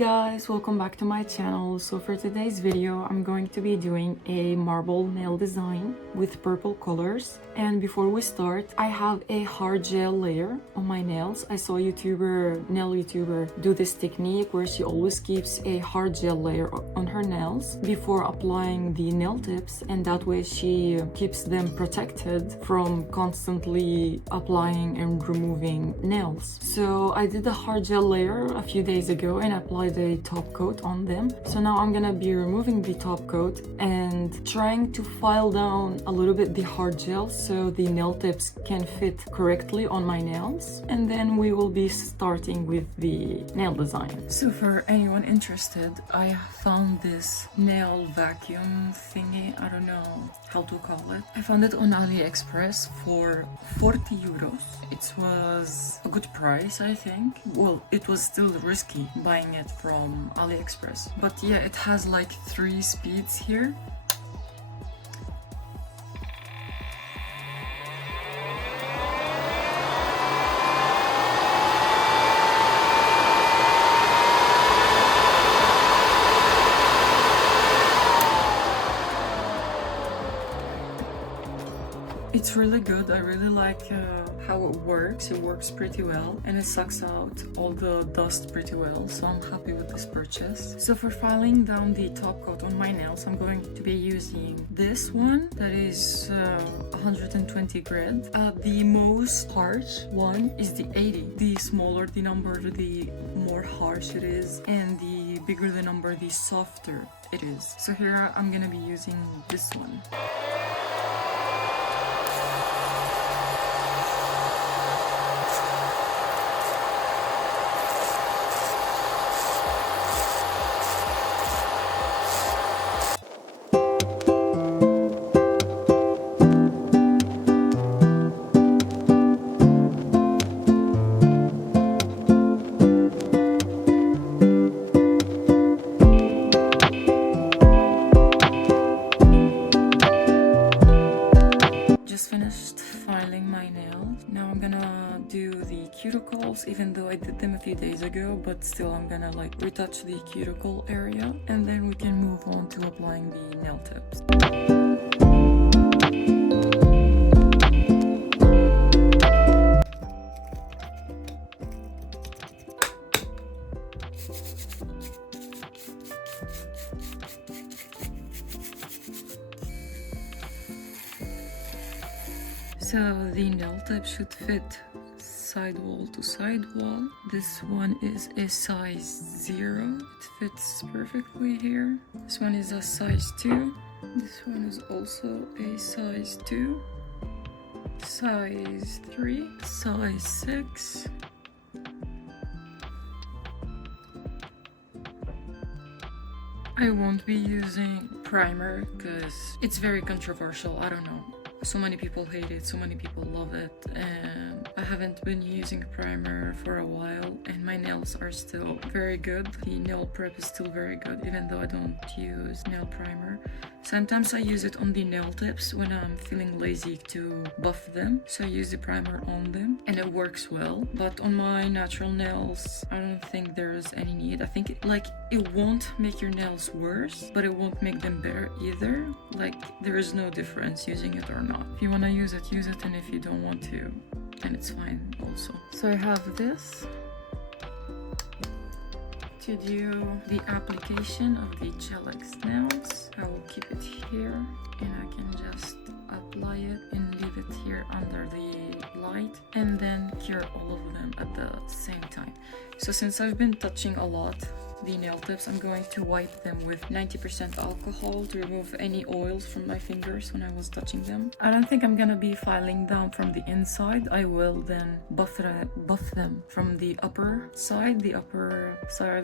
guys, welcome back to my channel. So for today's video I'm going to be doing a marble nail design with purple colors. And before we start, I have a hard gel layer on my nails. I saw nail YouTuber do this technique where she always keeps a hard gel layer on her nails before applying the nail tips, and that way she keeps them protected from constantly applying and removing nails. So I did the hard gel layer a few days ago and applied a top coat on them. So now I'm gonna be removing the top coat and trying to file down a little bit the hard gel so the nail tips can fit correctly on my nails, and then we will be starting with the nail design. So for anyone interested, I found this nail vacuum thingy, I don't know how to call it. I found it on AliExpress for 40 euros. It was a good price, I think. Well, it was still risky buying it from AliExpress, but yeah, it has like 3 speeds here. It's really good. I really like how it works. It works pretty well and it sucks out all the dust pretty well, so I'm happy with this purchase. So for filing down the top coat on my nails, I'm going to be using this one that is 120 grit. The most harsh one is the 80. The smaller the number, the more harsh it is, and the bigger the number, the softer it is. So here I'm gonna be using this one. Cuticles, even though I did them a few days ago, but still I'm gonna like retouch the cuticle area, and then we can move on to applying the nail tips. So the nail tip should fit sidewall to sidewall. This one is a size 0. It fits perfectly here. This one is a size 2. This one is also a size 2. Size 3. Size 6. I won't be using primer because it's very controversial. I don't know. So many people hate it, so many people love it, and I haven't been using primer for a while, and my nails are still very good. The nail prep is still very good, even though I don't use nail primer. Sometimes I use it on the nail tips when I'm feeling lazy to buff them, so I use the primer on them, and it works well. But on my natural nails, I don't think there's any need. I think it won't make your nails worse, but it won't make them better either. Like, there is no difference using it or not. If you want to use it, and if you don't want to, then it's fine also. So I have this to do the application of the Gel-X nails. I will keep it here, and I can just apply it and leave it here under the light, and then cure all of them at the same time. So since I've been touching a lot the nail tips, I'm going to wipe them with 90% alcohol to remove any oils from my fingers when I was touching them. I don't think I'm gonna be filing down from the inside. I will then buff them from the upper side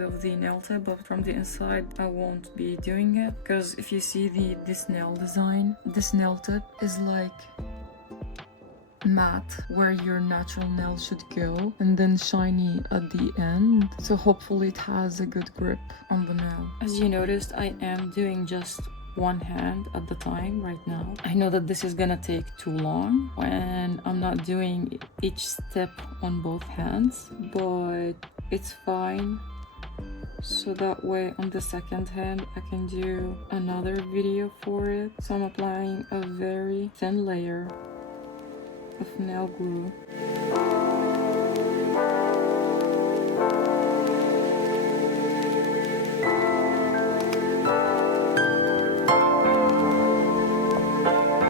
of the nail tip, but from the inside I won't be doing it, because if you see this nail design, this nail tip is like matte where your natural nail should go, and then shiny at the end, so hopefully it has a good grip on the nail. As you noticed, I am doing just one hand at the time right now. I know that this is gonna take too long when I'm not doing each step on both hands, but it's fine. so that way on the second hand I can do another video for it. So I'm applying a very thin layer of nail glue.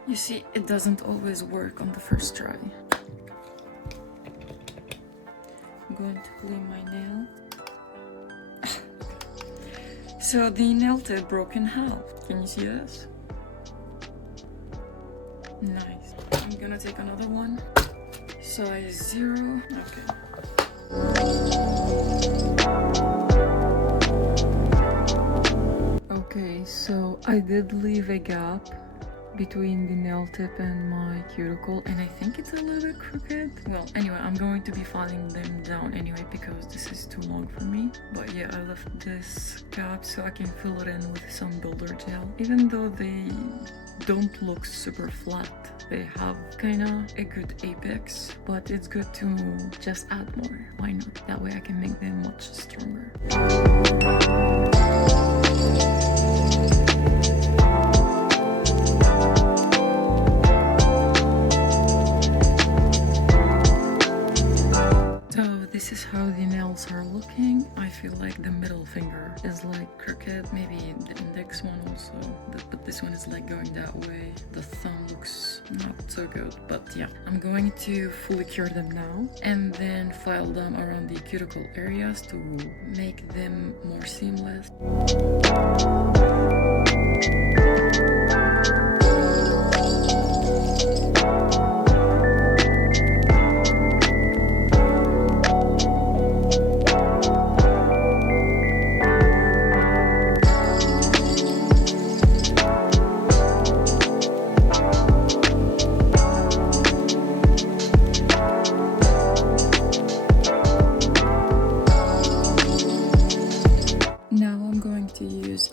You see, it doesn't always work on the first try. I'm going to clean my nail. So the nail tip broke in half. Can you see this? Nice. I'm gonna take another one. Size 0. Okay. Okay, so I did leave a gap between the nail tip and my cuticle, and I think it's a little bit crooked. Well, anyway, I'm going to be filing them down anyway because this is too long for me. But yeah, I left this gap so I can fill it in with some builder gel. Even though they don't look super flat, they have kind of a good apex, but it's good to just add more. Why not? That way I can make them much stronger. This is how the nails are looking. I feel like the middle finger is like crooked, maybe the index one also, but this one is like going that way. The thumb looks not so good, but yeah. I'm going to fully cure them now and then file them around the cuticle areas to make them more seamless.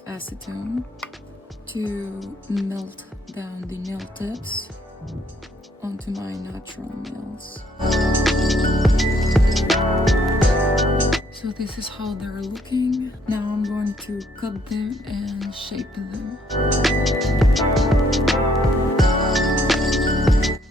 Acetone to melt down the nail tips onto my natural nails. So this is how they're looking. Now I'm going to cut them and shape them.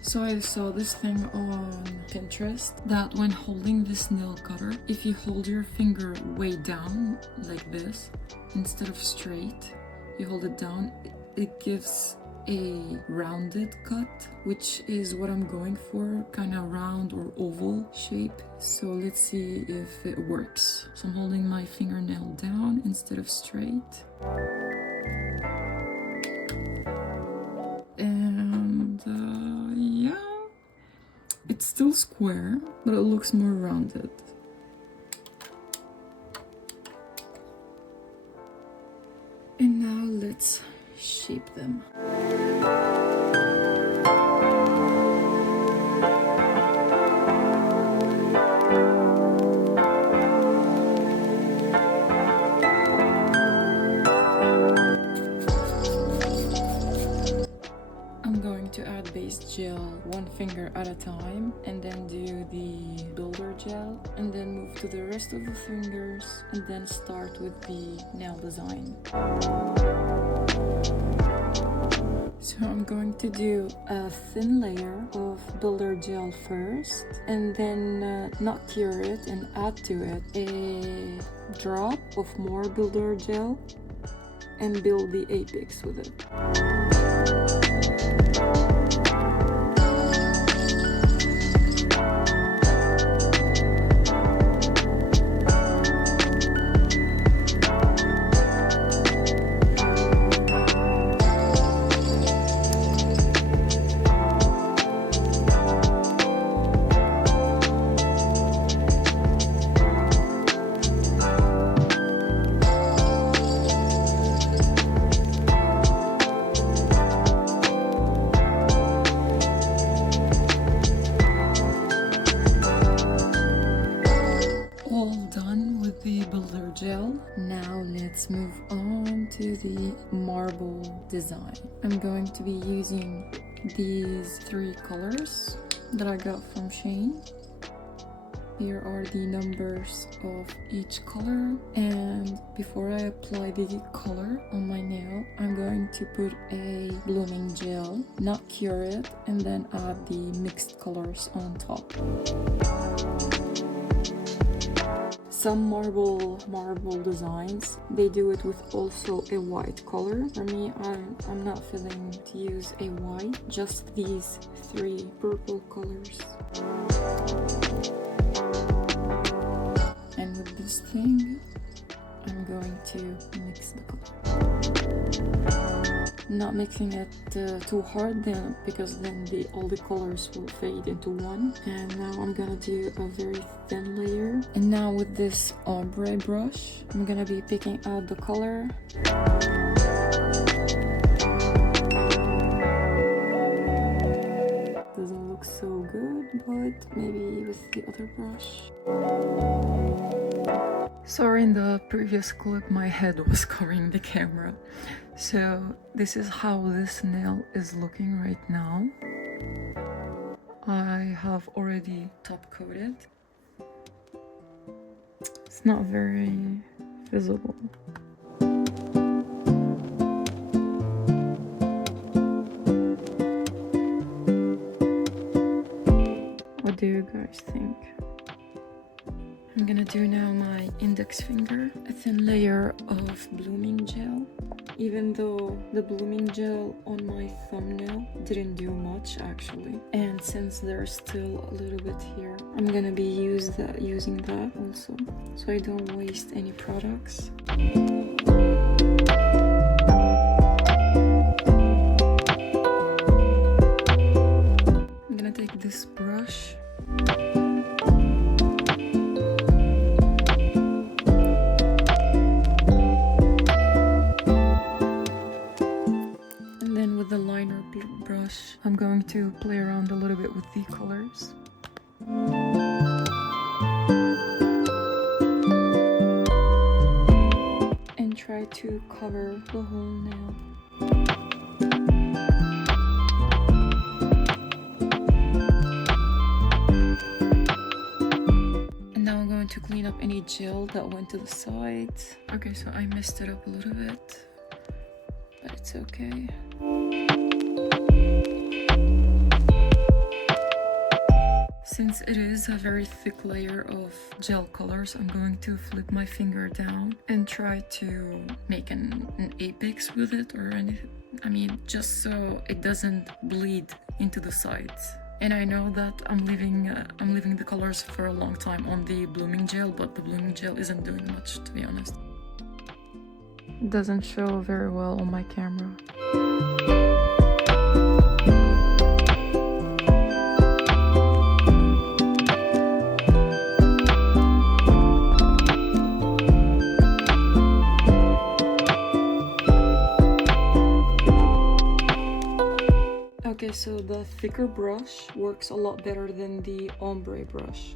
So I saw this thing on Pinterest that when holding this nail cutter, if you hold your finger way down like this, instead of straight, you hold it down, it gives a rounded cut, which is what I'm going for, kind of round or oval shape. So let's see if it works. So I'm holding my fingernail down instead of straight. And yeah, it's still square, but it looks more rounded. And now let's shape them. I'm going to add base gel one finger at a time and then do the builder gel and then move to the rest of the fingers and then start with the nail design. So I'm going to do a thin layer of builder gel first and then not cure it and add to it a drop of more builder gel and build the apex with it. Gel. Now let's move on to the marble design. I'm going to be using these 3 colors that I got from Shein. Here are the numbers of each color, and before I apply the color on my nail, I'm going to put a blooming gel, not cure it, and then add the mixed colors on top. Some marble designs, they do it with also a white color. For me, I'm not feeling to use a white, just these 3 purple colors. And with this thing, I'm going to mix the color. Not mixing it too hard then, because then all the colors will fade into one. And now I'm gonna do a very thin layer. And now with this ombre brush, I'm gonna be picking out the color. Doesn't look so good, but maybe with the other brush. Sorry, in the previous clip my head was covering the camera. So this is how this nail is looking right now. I have already top coated. It's not very visible. What do you guys think? I'm gonna do now my index finger, a thin layer of blooming gel. Even though the blooming gel on my thumbnail didn't do much actually. And since there's still a little bit here, I'm gonna be using that also, so I don't waste any products. I'm gonna take this brush. Brush, I'm going to play around a little bit with the colors. And try to cover the whole nail. And now I'm going to clean up any gel that went to the sides. Okay, so I messed it up a little bit, but it's okay. Since it is a very thick layer of gel colors, I'm going to flip my finger down and try to make an apex with it, or anything. I mean, just so it doesn't bleed into the sides. And I know that I'm leaving the colors for a long time on the blooming gel, but the blooming gel isn't doing much, to be honest. It doesn't show very well on my camera. Okay, so the thicker brush works a lot better than the ombre brush.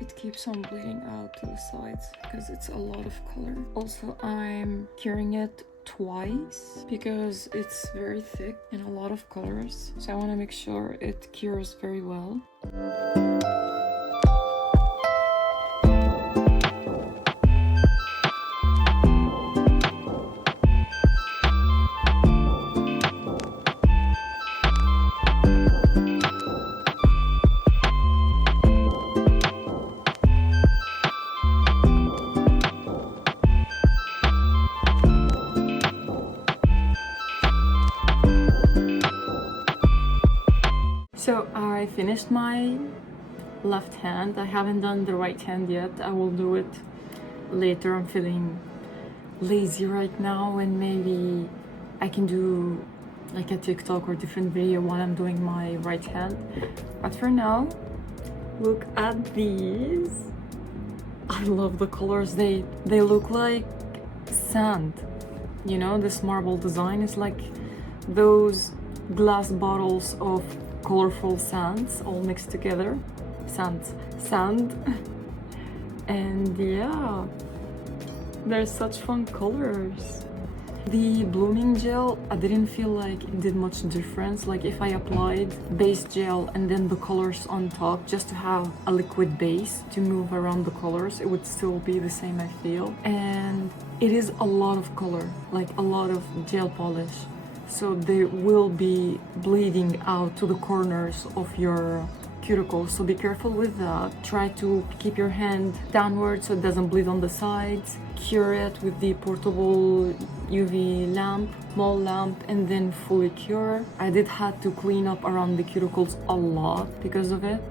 It keeps on bleeding out to the sides because it's a lot of color. Also, I'm curing it twice because it's very thick and a lot of colors. So I want to make sure it cures very well. So I finished my left hand. I haven't done the right hand yet. I will do it later. I'm feeling lazy right now, and maybe I can do like a TikTok or different video while I'm doing my right hand. But for now, look at these. I love the colors. They look like sand. You know, this marble design is like those glass bottles of colorful sands all mixed together. Sand. And yeah, they're such fun colors. The blooming gel, I didn't feel like it did much difference. Like if I applied base gel and then the colors on top just to have a liquid base to move around the colors, it would still be the same, I feel. And it is a lot of color, like a lot of gel polish. So they will be bleeding out to the corners of your cuticles, so be careful with that. Try to keep your hand downward so it doesn't bleed on the sides. Cure it with the portable UV lamp, small lamp, and then fully cure. I did have to clean up around the cuticles a lot because of it,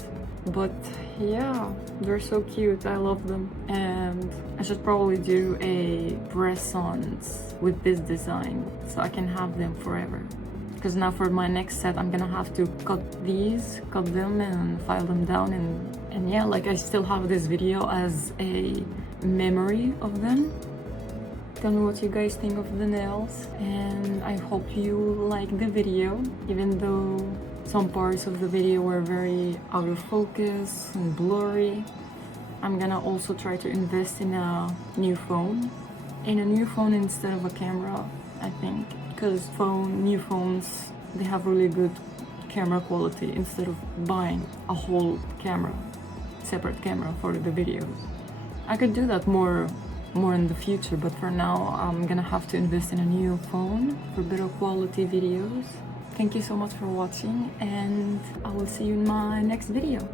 but yeah, they're so cute. I love them, and I should probably do a press-ons with this design so I can have them forever. Because now for my next set, I'm gonna have to cut them and file them down, and yeah, like I still have this video as a memory of them. Tell me what you guys think of the nails, and I hope you like the video, even though some parts of the video were very out of focus and blurry. I'm gonna also try to invest in a new phone instead of a camera, I think. Because new phones, they have really good camera quality instead of buying a whole camera, separate camera for the videos. I could do that more in the future, but for now I'm gonna have to invest in a new phone for better quality videos. Thank you so much for watching, and I will see you in my next video.